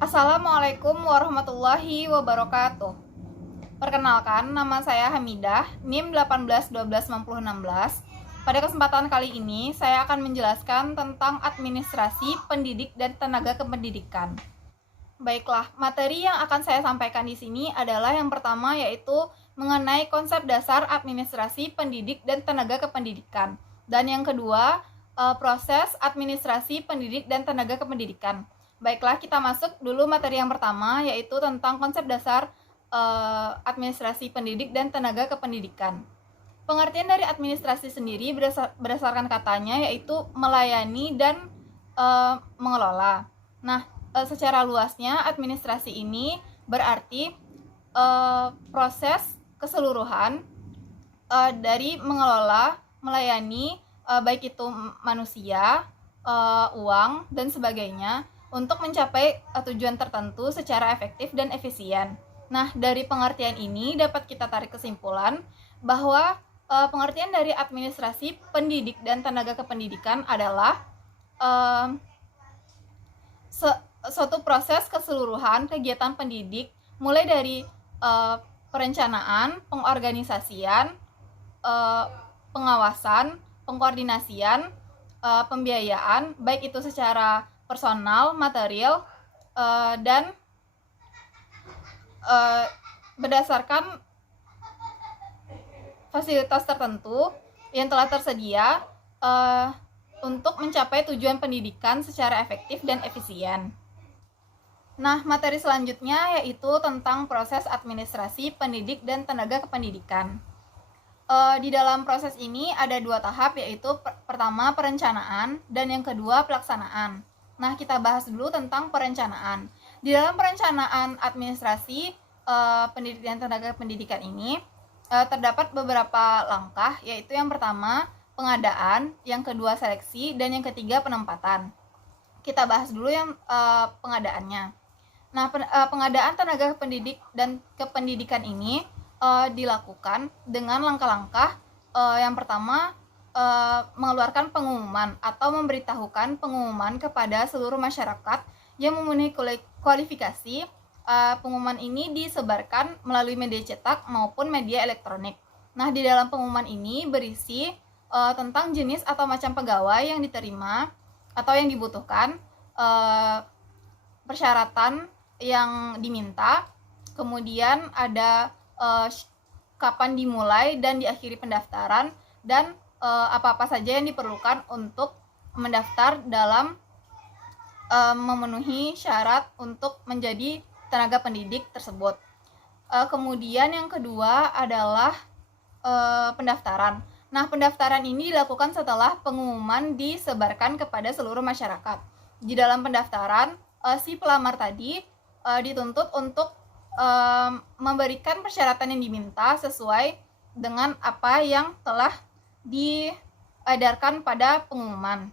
Assalamualaikum warahmatullahi wabarakatuh. Perkenalkan, nama saya Hamidah, NIM 18129016. Pada kesempatan kali ini, saya akan menjelaskan tentang administrasi pendidik dan tenaga kependidikan. Baiklah, materi yang akan saya sampaikan di sini adalah yang pertama, yaitu mengenai konsep dasar administrasi pendidik dan tenaga kependidikan. Dan yang kedua, proses administrasi pendidik dan tenaga kependidikan. Baiklah, kita masuk dulu materi yang pertama, yaitu tentang konsep dasar administrasi pendidik dan tenaga kependidikan. Pengertian dari administrasi sendiri berdasarkan katanya yaitu melayani dan mengelola. Nah, secara luasnya administrasi ini berarti proses keseluruhan dari mengelola, melayani baik itu manusia, uang dan sebagainya untuk mencapai tujuan tertentu secara efektif dan efisien. Nah, dari pengertian ini dapat kita tarik kesimpulan bahwa pengertian dari administrasi pendidik dan tenaga kependidikan adalah suatu proses keseluruhan kegiatan pendidik mulai dari perencanaan, pengorganisasian, pengawasan, pengkoordinasian, pembiayaan, baik itu secara personal, material, dan berdasarkan fasilitas tertentu yang telah tersedia untuk mencapai tujuan pendidikan secara efektif dan efisien. Nah, materi selanjutnya yaitu tentang proses administrasi pendidik dan tenaga kependidikan. Di dalam proses ini ada dua tahap, yaitu pertama perencanaan dan yang kedua pelaksanaan. Nah, kita bahas dulu tentang perencanaan. Di dalam perencanaan administrasi pendidik dan tenaga pendidikan ini terdapat beberapa langkah, yaitu yang pertama pengadaan, yang kedua seleksi, dan yang ketiga penempatan. Kita bahas dulu yang pengadaannya. Nah, pengadaan tenaga pendidik dan kependidikan ini dilakukan dengan langkah-langkah yang pertama mengeluarkan pengumuman atau memberitahukan pengumuman kepada seluruh masyarakat yang memenuhi kualifikasi. Pengumuman ini disebarkan melalui media cetak maupun media elektronik. Nah, di dalam pengumuman ini berisi tentang jenis atau macam pegawai yang diterima atau yang dibutuhkan, persyaratan yang diminta, kemudian ada kapan dimulai dan diakhiri pendaftaran, dan apa-apa saja yang diperlukan untuk mendaftar dalam memenuhi syarat untuk menjadi tenaga pendidik tersebut. Kemudian yang kedua adalah pendaftaran. Nah, pendaftaran ini dilakukan setelah pengumuman disebarkan kepada seluruh masyarakat. Di dalam pendaftaran, si pelamar tadi dituntut untuk memberikan persyaratan yang diminta sesuai dengan apa yang telah diedarkan pada pengumuman.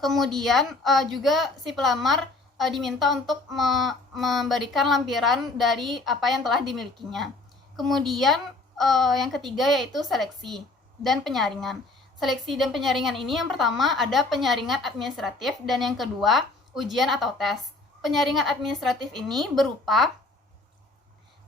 Kemudian juga si pelamar diminta untuk memberikan lampiran dari apa yang telah dimilikinya. Kemudian yang ketiga yaitu seleksi dan penyaringan. Seleksi dan penyaringan ini yang pertama ada penyaringan administratif dan yang kedua ujian atau tes. Penyaringan administratif ini berupa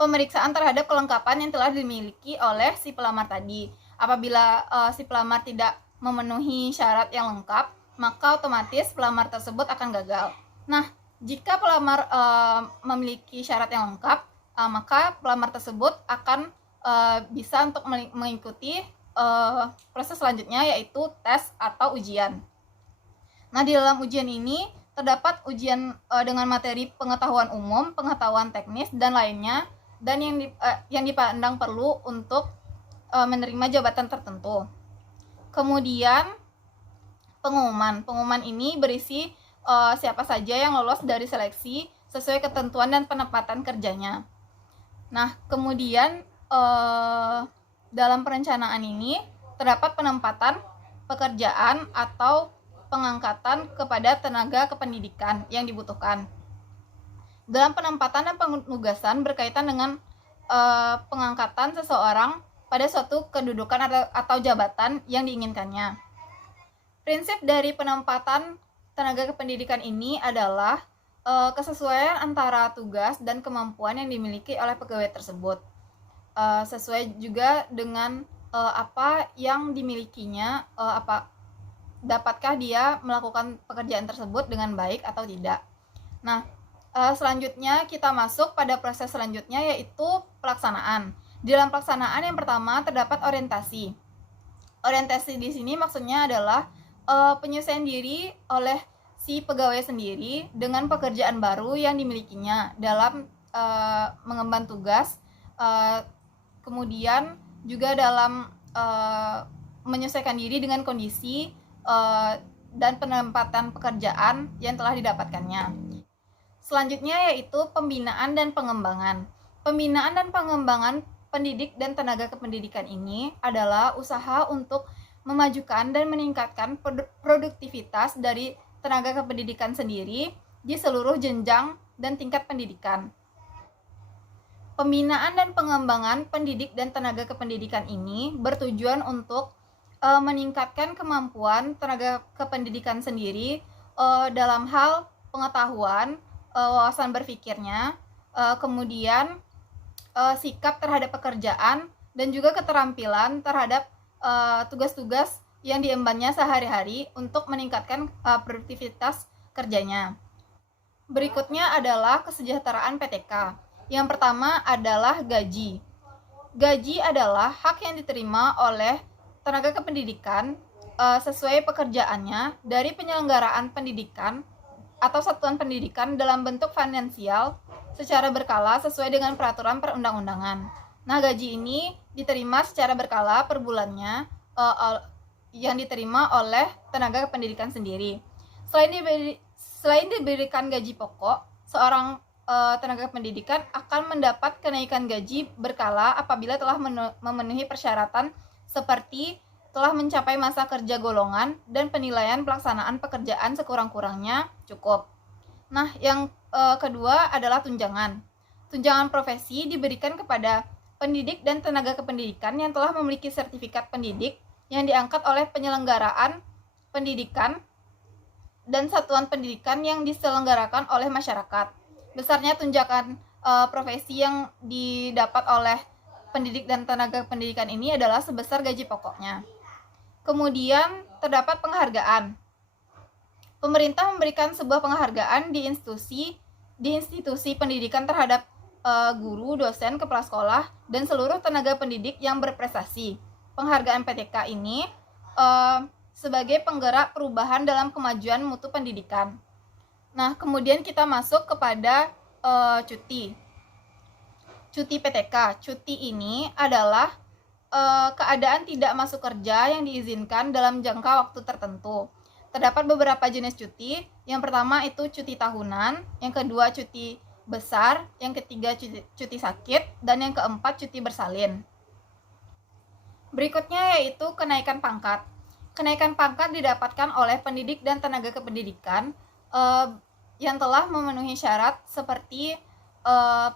pemeriksaan terhadap kelengkapan yang telah dimiliki oleh si pelamar tadi. Apabila si pelamar tidak memenuhi syarat yang lengkap, maka otomatis pelamar tersebut akan gagal. Nah, jika pelamar memiliki syarat yang lengkap, maka pelamar tersebut akan bisa untuk mengikuti proses selanjutnya, yaitu tes atau ujian. Nah, di dalam ujian ini terdapat ujian dengan materi pengetahuan umum, pengetahuan teknis, dan lainnya, dan yang dipandang perlu untuk menerima jabatan tertentu. Kemudian pengumuman ini berisi siapa saja yang lolos dari seleksi sesuai ketentuan dan penempatan kerjanya. Nah, kemudian dalam perencanaan ini terdapat penempatan pekerjaan atau pengangkatan kepada tenaga kependidikan yang dibutuhkan. Dalam penempatan dan penugasan berkaitan dengan pengangkatan seseorang pada suatu kedudukan atau jabatan yang diinginkannya. Prinsip dari penempatan tenaga kependidikan ini adalah kesesuaian antara tugas dan kemampuan yang dimiliki oleh pegawai tersebut. Sesuai juga dengan apa yang dimilikinya, dapatkah dia melakukan pekerjaan tersebut dengan baik atau tidak. Nah, selanjutnya kita masuk pada proses selanjutnya, yaitu pelaksanaan. Di dalam pelaksanaan yang pertama terdapat orientasi. Orientasi di sini maksudnya adalah penyesuaian diri oleh si pegawai sendiri dengan pekerjaan baru yang dimilikinya dalam mengemban tugas, kemudian juga dalam menyesuaikan diri dengan kondisi dan penempatan pekerjaan yang telah didapatkannya. Selanjutnya yaitu pembinaan dan pengembangan. Pembinaan dan pengembangan pendidik dan tenaga kependidikan ini adalah usaha untuk memajukan dan meningkatkan produktivitas dari tenaga kependidikan sendiri di seluruh jenjang dan tingkat pendidikan. Pembinaan dan pengembangan pendidik dan tenaga kependidikan ini bertujuan untuk meningkatkan kemampuan tenaga kependidikan sendiri dalam hal pengetahuan, wawasan berpikirnya, kemudian sikap terhadap pekerjaan, dan juga keterampilan terhadap tugas-tugas yang diembannya sehari-hari untuk meningkatkan produktivitas kerjanya. Berikutnya adalah kesejahteraan PTK. Yang pertama adalah gaji. Gaji adalah hak yang diterima oleh tenaga kependidikan sesuai pekerjaannya dari penyelenggaraan pendidikan atau satuan pendidikan dalam bentuk finansial secara berkala sesuai dengan peraturan perundang-undangan. Nah, gaji ini diterima secara berkala per bulannya yang diterima oleh tenaga kependidikan sendiri. Selain diberikan gaji pokok, seorang tenaga pendidikan akan mendapat kenaikan gaji berkala apabila telah memenuhi persyaratan seperti telah mencapai masa kerja golongan dan penilaian pelaksanaan pekerjaan sekurang-kurangnya cukup. Nah, yang kedua adalah tunjangan. Tunjangan profesi diberikan kepada pendidik dan tenaga kependidikan yang telah memiliki sertifikat pendidik yang diangkat oleh penyelenggaraan pendidikan dan satuan pendidikan yang diselenggarakan oleh masyarakat. Besarnya tunjangan profesi yang didapat oleh pendidik dan tenaga pendidikan ini adalah sebesar gaji pokoknya. Kemudian terdapat penghargaan. Pemerintah memberikan sebuah penghargaan di institusi pendidikan terhadap guru, dosen, kepala sekolah, dan seluruh tenaga pendidik yang berprestasi. Penghargaan PTK ini sebagai penggerak perubahan dalam kemajuan mutu pendidikan. Nah, kemudian kita masuk kepada cuti. Cuti PTK. Cuti ini adalah keadaan tidak masuk kerja yang diizinkan dalam jangka waktu tertentu. Terdapat beberapa jenis cuti. Yang pertama itu cuti tahunan, yang kedua cuti besar, yang ketiga cuti sakit, dan yang keempat cuti bersalin. Berikutnya yaitu kenaikan pangkat. Kenaikan pangkat didapatkan oleh pendidik dan tenaga kependidikan yang telah memenuhi syarat seperti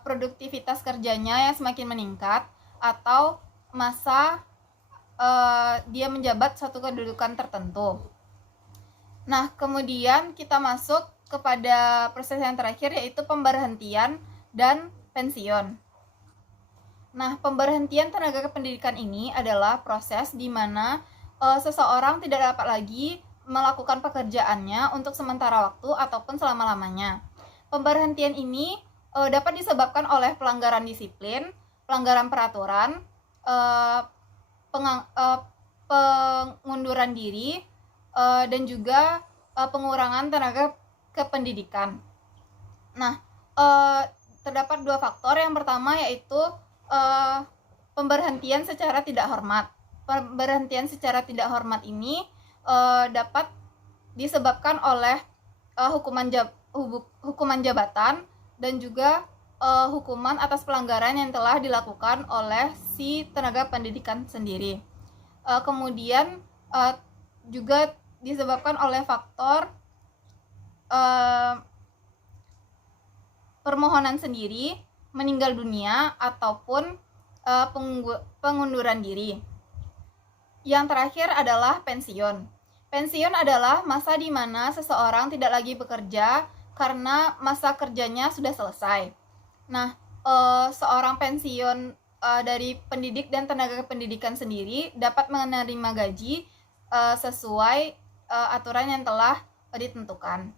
produktivitas kerjanya yang semakin meningkat atau masa dia menjabat suatu kedudukan tertentu. Nah, kemudian kita masuk kepada proses yang terakhir yaitu pemberhentian dan pensiun. Nah, pemberhentian tenaga kependidikan ini adalah proses di mana seseorang tidak dapat lagi melakukan pekerjaannya untuk sementara waktu ataupun selama-lamanya. Pemberhentian ini dapat disebabkan oleh pelanggaran disiplin, pelanggaran peraturan, pengunduran diri, dan juga pengurangan tenaga kependidikan. Nah, terdapat dua faktor. Yang pertama yaitu pemberhentian secara tidak hormat. Pemberhentian secara tidak hormat ini dapat disebabkan oleh hukuman jabatan dan juga hukuman atas pelanggaran yang telah dilakukan oleh si tenaga pendidikan sendiri. Kemudian juga disebabkan oleh faktor permohonan sendiri, meninggal dunia, ataupun pengunduran diri. Yang terakhir adalah pensiun. Pensiun adalah masa di mana seseorang tidak lagi bekerja karena masa kerjanya sudah selesai. Nah, seorang pensiun dari pendidik dan tenaga pendidikan sendiri dapat menerima gaji sesuai aturan yang telah ditentukan.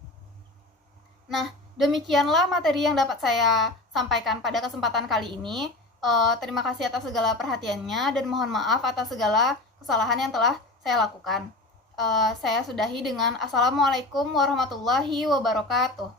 Nah, demikianlah materi yang dapat saya sampaikan pada kesempatan kali ini. Terima kasih atas segala perhatiannya dan mohon maaf atas segala kesalahan yang telah saya lakukan. Saya sudahi dengan Assalamualaikum warahmatullahi wabarakatuh.